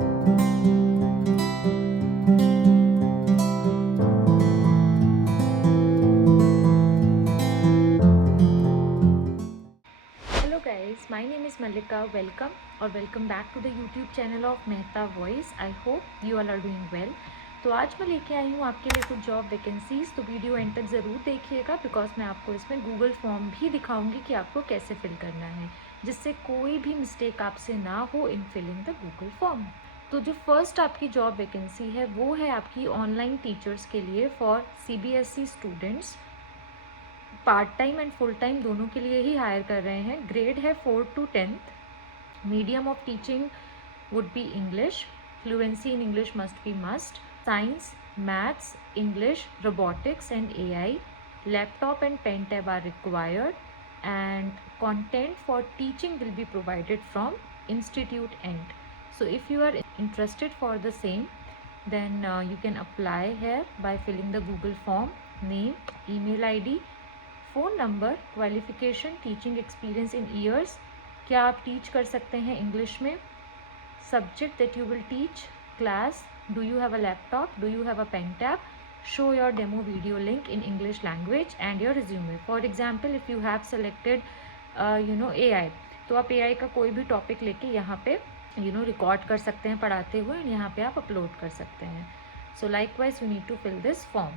Hello guys, my name is Malika. Welcome or welcome back to the YouTube channel of Mehta Voice. I hope you all are doing well. तो आज मैं लेके आई हूँ आपके लिए कुछ जॉब वैकेंसीज, तो वीडियो एंड तक ज़रूर देखिएगा बिकॉज मैं आपको इसमें गूगल फॉर्म भी दिखाऊंगी कि आपको कैसे फिल करना है, जिससे कोई भी मिस्टेक आपसे ना हो in filling the Google form. तो जो फर्स्ट आपकी जॉब वैकेंसी है वो है आपकी ऑनलाइन टीचर्स के लिए for CBSE students. Part time and full time दोनों के लिए ही हायर कर रहे हैं। ग्रेड है 4th to 10th। Medium of teaching would be English. Fluency in English must be must. Science, maths, English, robotics and AI। Laptop and pen tab are required and content for teaching will be provided from institute end. So if you are interested for the same, then you can apply here by filling the Google form, name, email ID, phone number, qualification, teaching experience in years, क्या आप teach कर सकते हैं English में, subject that you will teach, class, do you have a laptop, do you have a pen tab, show your demo video link in English language and your resume. For example if you have selected AI, तो आप AI का कोई भी topic लेके यहाँ पे record कर सकते हैं पढ़ाते हुए एंड यहाँ पे आप अपलोड कर सकते हैं। So likewise you need to fill this form.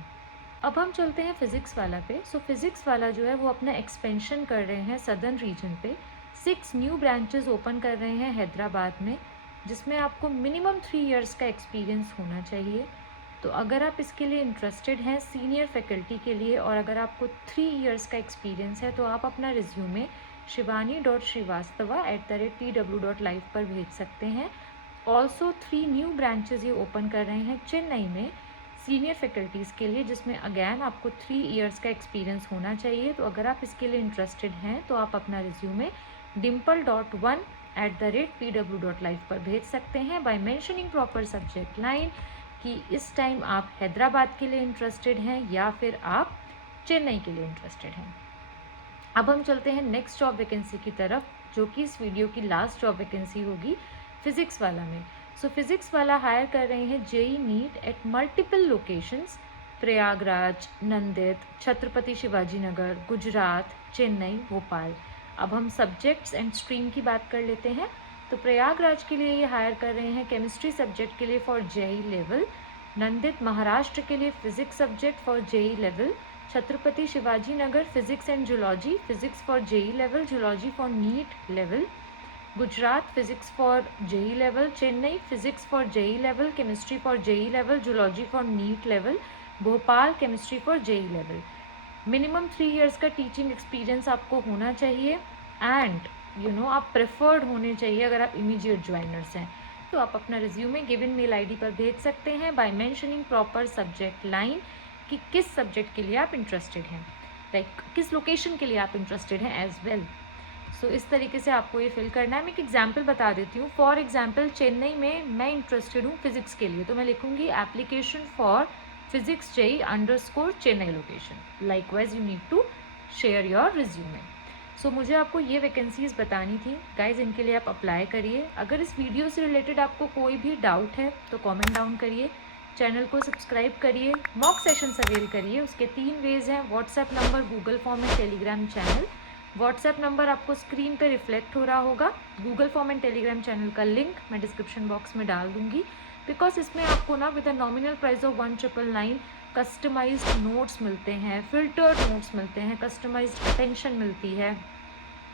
अब हम चलते हैं फिज़िक्स वाला पे। सो फिज़िक्स वाला जो है वो अपना एक्सपेंशन कर रहे हैं सदर्न रीजन पे। 6 न्यू ब्रांचेस ओपन कर रहे हैं हैदराबाद में, जिसमें आपको मिनिमम 3 इयर्स का एक्सपीरियंस होना चाहिए। तो अगर आप इसके लिए इंटरेस्टेड हैं सीनियर फैकल्टी के लिए और अगर आपको 3 इयर्स का एक्सपीरियंस है तो आप अपना रिज्यूमे shivani.srivastava@pw.live पर भेज सकते हैं। ऑल्सो 3 न्यू ब्रांचेस ये ओपन कर रहे हैं चेन्नई में सीनियर फैकल्टीज़ के लिए, जिसमें अगैन आपको 3 इयर्स का एक्सपीरियंस होना चाहिए। तो अगर आप इसके लिए इंटरेस्टेड हैं तो आप अपना रिज्यूमे dimple.1@pw.live पर भेज सकते हैं by mentioning proper subject line कि इस टाइम आप हैदराबाद के लिए इंटरेस्टेड हैं या फिर आप चेन्नई के लिए इंटरेस्टेड हैं। अब हम चलते हैं नेक्स्ट जॉब वैकेंसी की तरफ, जो कि इस वीडियो की लास्ट जॉब वैकेंसी होगी फिज़िक्स वाला में। सो फिज़िक्स वाला हायर कर रहे हैं JEE NEET at multiple locations, Prayagraj, Nanded, Chhatrapati Shivaji Nagar, Gujarat, Chennai, Bhopal. अब हम सब्जेक्ट्स एंड स्ट्रीम की बात कर लेते हैं। तो प्रयागराज के लिए ये हायर कर रहे हैं केमिस्ट्री सब्जेक्ट के लिए for JEE level. Nandit Maharashtra के लिए physics subject for JEE level. Chhatrapati Shivaji Nagar physics and zoology, physics for JEE level, zoology for NEET level. Gujarat physics for JEE level. Chennai physics for JEE level, chemistry for JEE level, zoology for NEET level. Bhopal chemistry for JEE level. Minimum 3 years का teaching experience आपको होना चाहिए and आप preferred होने चाहिए अगर आप immediate joiners हैं। तो आप अपना रिज्यूमे गिवन मेल ID पर भेज सकते हैं by mentioning proper subject line कि किस सब्जेक्ट के लिए आप इंटरेस्टेड हैं, लाइक किस लोकेशन के लिए आप इंटरेस्टेड हैं एज वेल। सो इस तरीके से आपको ये फिल करना है। मैं एक एग्जाम्पल बता देती हूँ। फॉर एग्जाम्पल चेन्नई में मैं इंटरेस्टेड हूँ फिज़िक्स के लिए, तो मैं लिखूँगी एप्लीकेशन फॉर फिज़िक्स JEE_चेन्नई location. Likewise you need to share your resume. So मुझे आपको ये वैकेंसीज़ बतानी थी गाइज, इनके लिए आप अप्लाई करिए। अगर इस वीडियो से रिलेटेड आपको कोई भी डाउट है तो कमेंट डाउन करिए, चैनल को सब्सक्राइब करिए, मॉक सेशंस अवेल करिए। उसके 3 वेज हैं, WhatsApp number, Google form and Telegram channel. WhatsApp number आपको स्क्रीन पर रिफ्लेक्ट हो रहा होगा। Google form and Telegram channel का लिंक मैं डिस्क्रिप्शन बॉक्स में डाल दूँगी, बिकॉज इसमें आपको ना with a nominal price of 1999 customised notes मिलते हैं, फिल्टर्ड नोट्स मिलते हैं, कस्टमाइज्ड अटेंशन मिलती है।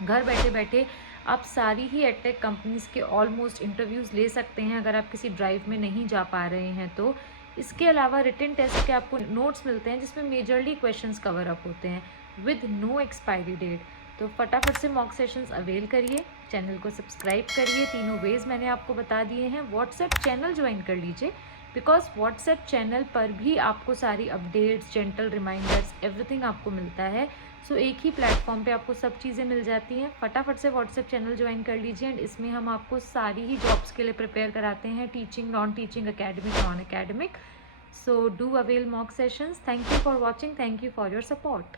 घर बैठे बैठे आप सारी ही एडटेक कंपनीज़ के ऑलमोस्ट इंटरव्यूज़ ले सकते हैं अगर आप किसी ड्राइव में नहीं जा पा रहे हैं तो। इसके अलावा रिटन टेस्ट के आपको नोट्स मिलते हैं जिसमें मेजरली क्वेश्चंस कवर अप होते हैं विद नो एक्सपायरी डेट। तो फटाफट से मॉक सेशंस अवेल करिए, चैनल को सब्सक्राइब करिए। 3 वेज़ मैंने आपको बता दिए हैं। व्हाट्सएप चैनल ज्वाइन कर लीजिए, बिकॉज व्हाट्सएप चैनल पर भी आपको सारी अपडेट्स, जेंटल रिमाइंडर्स, एवरीथिंग आपको मिलता है। सो एक ही प्लेटफॉर्म पे आपको सब चीज़ें मिल जाती हैं। फटाफट से व्हाट्सएप चैनल ज्वाइन कर लीजिए एंड इसमें हम आपको सारी ही जॉब्स के लिए प्रिपेयर कराते हैं, teaching, non teaching, academic, non academic. So do avail mock sessions. Thank you for watching, thank you for your support.